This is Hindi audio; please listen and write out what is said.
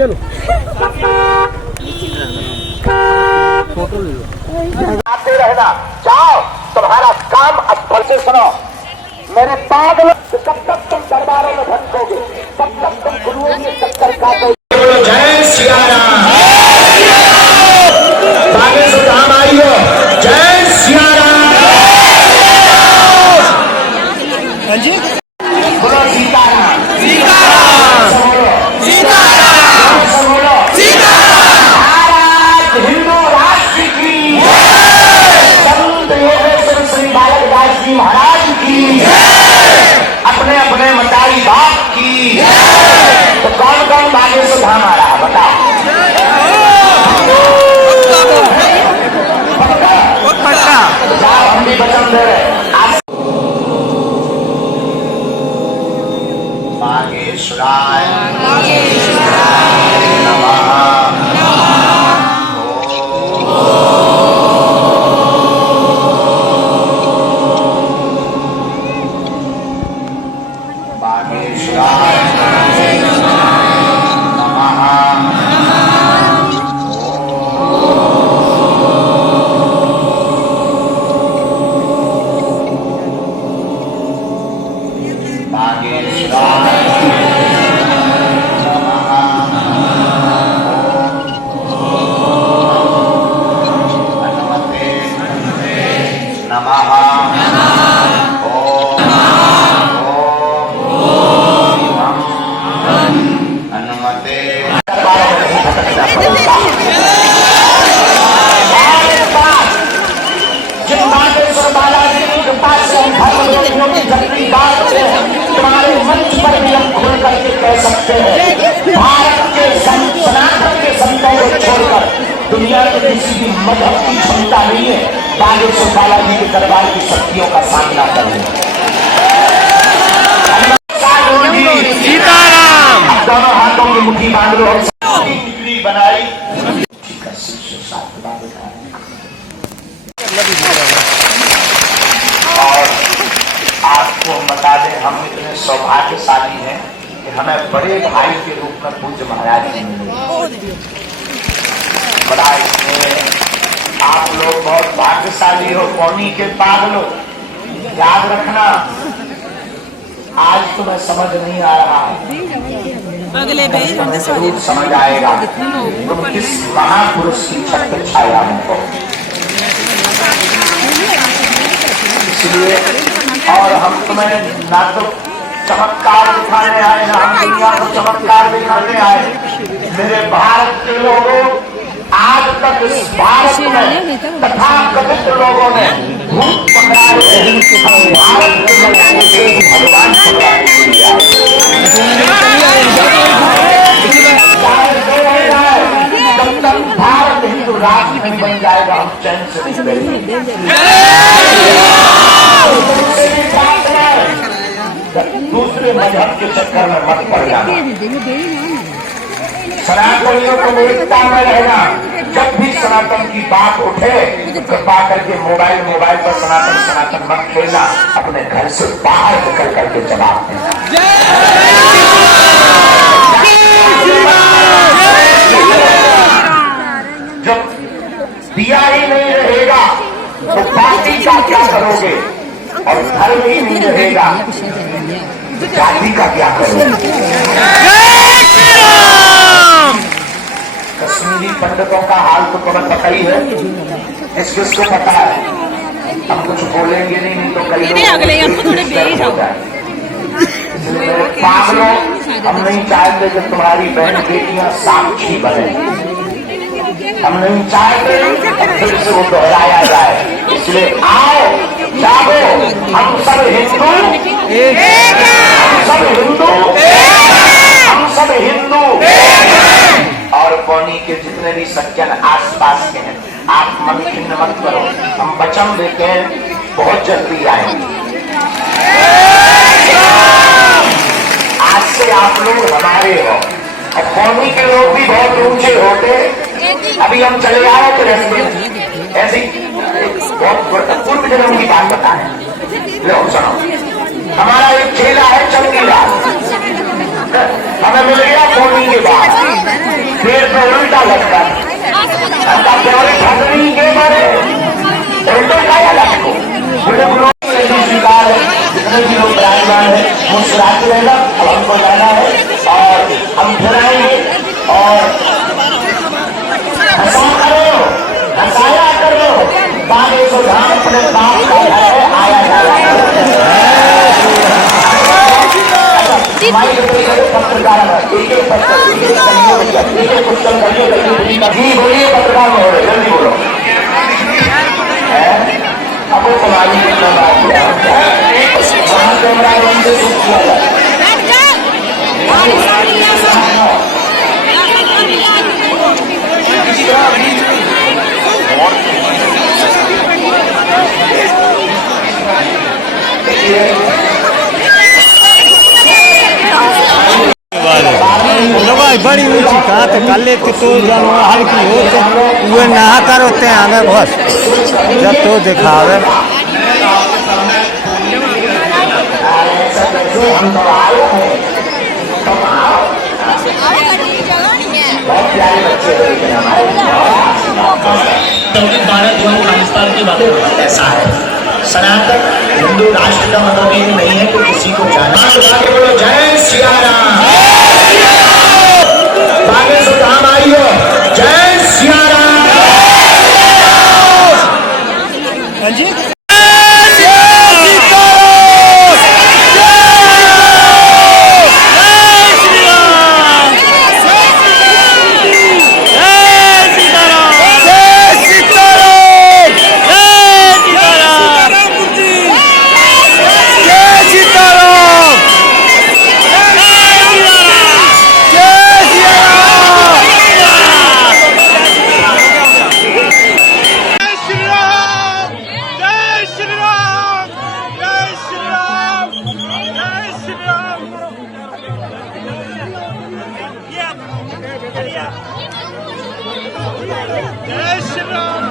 चलो फोटो ले लो। आते रहना, जाओ तुम्हारा काम स्थल से सुनो। मेरे पागल जब तक तुम दरबारों में भटकोगे तब तक तुम गुरुओं के चक्कर काटोगे। जय सिया राम, आगे से काम आई हो। जय सिया राम, जी बोलो सीताराम, सीताराम सीताराम भारत हिंदू राष्ट्र की संत योगेश्वर श्री बालक दास जी महाराज की अपने अपने मतारी बाप की। तो कौन कौन बागेश्वर धाम आ रहा है बताओ? जाओ, हम भी वचन दे रहे। बागेश्वराय नमः। बागेश्वराय नमः। बागेश्वराय हनुमते नमः। हनुमते जिन बागेश्वर बालाजी की कृपा से तुम्हारे मंच पर भी हम खुल करके कह सकते हैं, भारत के सनातन के संतों को छोड़कर दुनिया के किसी भी मजहब की क्षमता नहीं है बागेश्वर बालाजी के दरबार की शक्तियों का सामना करने। सीताराम। दोनों हाथों में मुट्ठी बांध लो और बनाई। और आपको हम बता दें, हम इतने सौभाग्यशाली हैं कि हमें बड़े भाई के रूप में पूज्य महाराज जी मिले। बड़ा इसमें आप लोग बहुत भाग्यशाली हो, पौनी के पागलो। याद रखना, आज तुम्हें समझ नहीं आ रहा है, अगले तुम्हें जरूर समझ आएगा तुम किस महापुरुष की छत्र छाया में हो। इसलिए और हम तुम्हें ना तो चमत्कार दिखाने आए, ना हम दुनिया को चमत्कार दिखाने आए। मेरे भारत के लोगों, आज तक इस भारत में तथाकथित लोगों ने भूत पकड़ाए, भारत के लोगों से भगवान पकड़ाए। जब तक भारत हिंदू राष्ट्र नहीं बन जाएगा हम चैन से नहीं बैठेंगे। दूसरे मजहब के चक्कर में मत पड़ जाना। सनातनियों को एकता में रहना। जब भी सनातन की बात उठे कृपा करके मोबाइल पर सनातन मत खेलना, अपने घर से बाहर निकल करके जवाब देना। जब दिया ही नहीं रहेगा तो पार्टी का क्या करोगे, और धर्म ही नहीं रहेगा तो जाति का क्या करोगे। कश्मीरी पंडितों का हाल तो तुम्हें पता ही है, किसको पता है। हम कुछ बोलेंगे नहीं तो कई लोग हो जाए। इसलिए पागलों, हम नहीं चाहते कि तुम्हारी बहन बेटियां साक्षी बने। हम नहीं चाहते फिर से वो दोहराया जाए। इसलिए आओ, जागो, हम सब हिंदू, हम सब हिंदू। और पौनी के जितने भी सज्जन आसपास के हैं, आप मन खिन्न मत करो। हम वचन देते हैं बहुत जल्दी आएंगे। आज से आप लोग हमारे हो, और पौनी के लोग भी बहुत ऊंचे होते। अभी हम चले आए तो रास्ते ऐसी बहुत पूर्व जन्म की बात बताए। लो सुनो, हमारा एक चेला है चंगीलाल। हमें मिल गया मोदी के बाद पेड़ पे उल्टा लगता ठगनी के मारे उल्टे खाया लगो जितने भी लोग विराजमान है मुस्कुराते रहेगा। अब हमको जाना है और हम फिराएंगे और हंसा करो हंसाया करो बागे को धाम अपने बाप का घर है आया जा रहा पत्रकार एक एक क्वेश्चन करिए जी बोलिए पत्रकार महोदय जल्दी बोलो। अब वो तुम्हारी कितना बात वहां कैमरा बंद किया जाए। बड़ी ऊंची कहा तो कल तो जानवर हल्की हो वे नहा कर होते हैं आगे बस जब तो दिखावे संविधान भारत एवं खालिस्तान की बात ऐसा है। सनातन हिंदू राष्ट्र का मतलब ये नहीं है कि किसी को जाना बोलो जय सिया राम बागे से काम आई हो जय सिया राम। हाँ जी जय श्री राम।